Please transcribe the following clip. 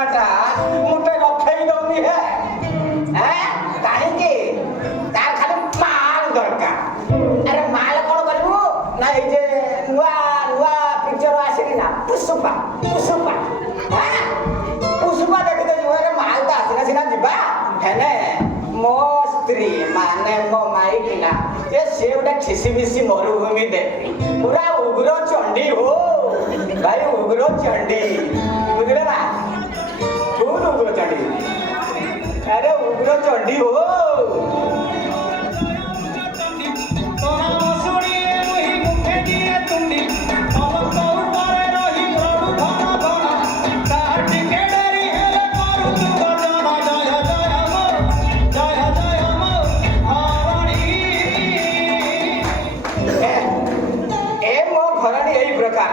ଝିଅଟା ମୁଟେ ରଖେଇ ଦଉନି ହେ କାହିଁକି ତାର ଖାଲି ମାଲ ଦରକାର। ଆରେ ମାଲ କଣ କରିବୁ ନା ଏଇ ଯେ ନୂଆ ନୂଆ ପିକ୍ଚର ଆସିନି ନା ପୁଷ୍ପା ପୁଷ୍ପା ପୁଷ୍ପା ଦେଖିତେ ଯିବୁ। ମାଲ ତ ଆସିନା ସିନା ଯିବା ହେନେ ମୋ ସ୍ତ୍ରୀ ମାନେ ମୋ ମାଇକିନା ଯେ ସେ ଗୋଟେ ଖିସିମିସି ମରୁଭୂମି ଦେବୀ ପୁରା ଉଗ୍ର ଚଣ୍ଡୀ ହୋ ଭାଇ ଉଗ୍ର ଚଣ୍ଡୀ ବୁଝିଲେ ନା ଫୁଲ ଉଗ୍ର ଚଣ୍ଡୀ। अरे उग्र चंडी हो